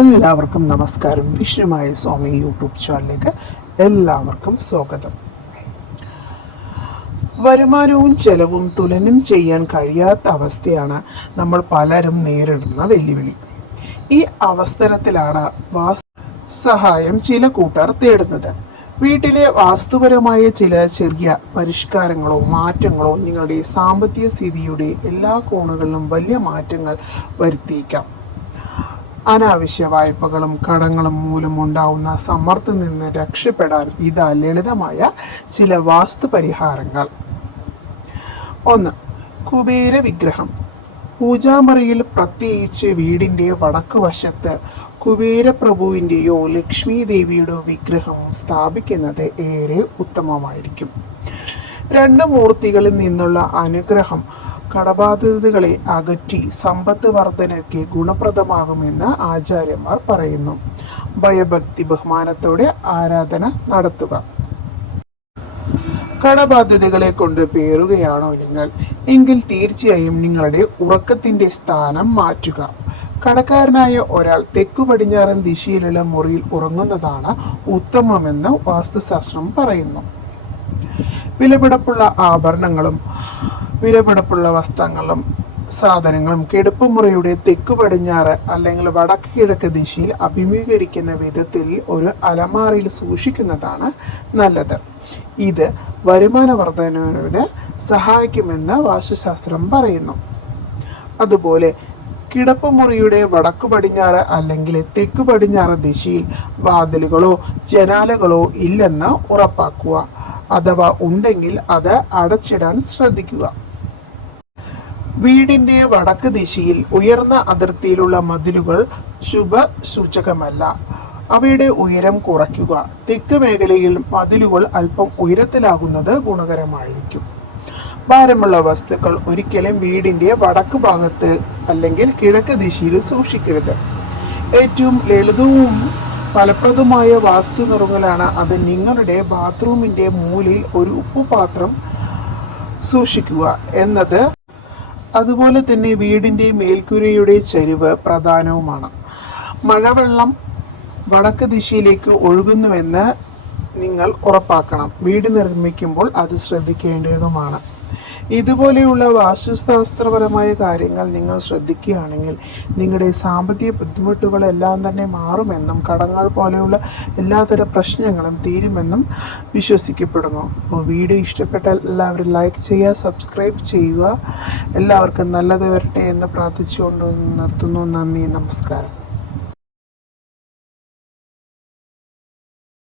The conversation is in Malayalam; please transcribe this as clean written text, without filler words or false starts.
എല്ലാവർക്കും നമസ്കാരം. വിഷ്ണുമായ സ്വാമി യൂട്യൂബ് ചാനലിലേക്ക് എല്ലാവർക്കും സ്വാഗതം. വരുമാനവും ചെലവും തുലനം ചെയ്യാൻ കഴിയാത്ത അവസ്ഥയാണ് നമ്മൾ പലരും നേരിടുന്ന വെല്ലുവിളി. ഈ അവസരത്തിലാണ് സഹായം ചില കൂട്ടർ തേടുന്നത്. വീട്ടിലെ വാസ്തുപരമായ ചില ചെറിയ പരിഷ്കാരങ്ങളോ മാറ്റങ്ങളോ നിങ്ങളുടെ സാമ്പത്തിക സ്ഥിതിയുടെ എല്ലാ കോണുകളിലും വലിയ മാറ്റങ്ങൾ വരുത്തിയേക്കാം. അനാവശ്യ വായ്പകളും കടങ്ങളും മൂലമുണ്ടാവുന്ന സമ്മർദ്ദത്തിൽ നിന്ന് രക്ഷപ്പെടാൻ ഇതാ ലളിതമായ ചില വാസ്തുപരിഹാരങ്ങൾ. 1. കുബേര വിഗ്രഹം. പൂജാമുറിയിൽ, പ്രത്യേകിച്ച് വീടിൻ്റെ വടക്ക് വശത്ത് കുബേരപ്രഭുവിൻ്റെയോ ലക്ഷ്മി ദേവിയുടെയോ വിഗ്രഹം സ്ഥാപിക്കുന്നത് ഏറെ ഉത്തമമായിരിക്കും. 2 മൂർത്തികളിൽ നിന്നുള്ള അനുഗ്രഹം കടബാധ്യതകളെ അകറ്റി സമ്പത്ത് വർധനയ്ക്ക് ഗുണപ്രദമാകുമെന്ന് ആചാര്യന്മാർ പറയുന്നു. ഭയഭക്തി ബഹുമാനത്തോടെ ആരാധന നടത്തുക. കടബാധ്യതകളെ കൊണ്ട് പേറുകയാണോ നിങ്ങൾ എങ്കിൽ തീർച്ചയായും നിങ്ങളുടെ ഉറക്കത്തിൻ്റെ സ്ഥാനം മാറ്റുക. കടക്കാരനായ ഒരാൾ തെക്കു പടിഞ്ഞാറൻ ദിശയിലുള്ള മുറിയിൽ ഉറങ്ങുന്നതാണ് ഉത്തമമെന്ന് വാസ്തുശാസ്ത്രം പറയുന്നു. വിലപിടിപ്പുള്ള ആഭരണങ്ങളും വിലപിടിപ്പുള്ള വസ്ത്രങ്ങളും സാധനങ്ങളും കിടപ്പുമുറിയുടെ തെക്കു പടിഞ്ഞാറ് അല്ലെങ്കിൽ വടക്ക് കിഴക്ക് ദിശയിൽ അഭിമുഖീകരിക്കുന്ന വിധത്തിൽ ഒരു അലമാരയിൽ സൂക്ഷിക്കുന്നതാണ് നല്ലത്. ഇത് വരുമാന വർധനവിന് സഹായിക്കുമെന്ന് വാസ്തുശാസ്ത്രം പറയുന്നു. അതുപോലെ കിടപ്പുമുറിയുടെ വടക്കു പടിഞ്ഞാറ് അല്ലെങ്കിൽ തെക്കു പടിഞ്ഞാറ് ദിശയിൽ വാതിലുകളോ ജനാലകളോ ഇല്ലെന്ന് ഉറപ്പാക്കുക. അഥവാ ഉണ്ടെങ്കിൽ അത് അടച്ചിടാൻ ശ്രദ്ധിക്കുക. വീടിൻ്റെ വടക്ക് ദിശയിൽ ഉയർന്ന അതിർത്തിയിലുള്ള മതിലുകൾ ശുഭ സൂചകമല്ല. അവയുടെ ഉയരം കുറയ്ക്കുക. തെക്ക് മേഖലയിൽ മതിലുകൾ അല്പം ഉയരത്തിലാകുന്നത് ഗുണകരമായിരിക്കും. ഭാരമുള്ള വസ്തുക്കൾ ഒരിക്കലും വീടിൻ്റെ വടക്ക് ഭാഗത്ത് അല്ലെങ്കിൽ കിഴക്ക് ദിശയിൽ സൂക്ഷിക്കരുത്. ഏറ്റവും ലളിതവും ഫലപ്രദമായ വാസ്തു നുറുങ്ങലാണ് അത്. നിങ്ങളുടെ ബാത്റൂമിൻ്റെ മൂലയിൽ ഒരു ഉപ്പുപാത്രം സൂക്ഷിക്കുക എന്നത്. അതുപോലെ തന്നെ വീടിൻ്റെ മേൽക്കൂരയുടെ ചരിവ് പ്രധാനവുമാണ്. മഴവെള്ളം വടക്ക് ദിശയിലേക്ക് ഒഴുകുന്നുവെന്ന് നിങ്ങൾ ഉറപ്പാക്കണം. വീട് നിർമ്മിക്കുമ്പോൾ അത് ശ്രദ്ധിക്കേണ്ടതുമാണ്. ഇതുപോലെയുള്ള വാസ്തുശാസ്ത്രപരമായ കാര്യങ്ങൾ നിങ്ങൾ ശ്രദ്ധിക്കുകയാണെങ്കിൽ നിങ്ങളുടെ സാമ്പത്തിക ബുദ്ധിമുട്ടുകളെല്ലാം തന്നെ മാറുമെന്നും കടങ്ങൾ പോലെയുള്ള എല്ലാതരം പ്രശ്നങ്ങളും തീരുമെന്നും വിശ്വസിക്കപ്പെടുന്നു. അപ്പോൾ വീഡിയോ ഇഷ്ടപ്പെട്ടാൽ എല്ലാവരും ലൈക്ക് ചെയ്യുക, സബ്സ്ക്രൈബ് ചെയ്യുക. എല്ലാവർക്കും നല്ലത് വരട്ടെ എന്ന് പ്രാർത്ഥിച്ചുകൊണ്ട് നിർത്തുന്നു. നന്ദി, നമസ്കാരം.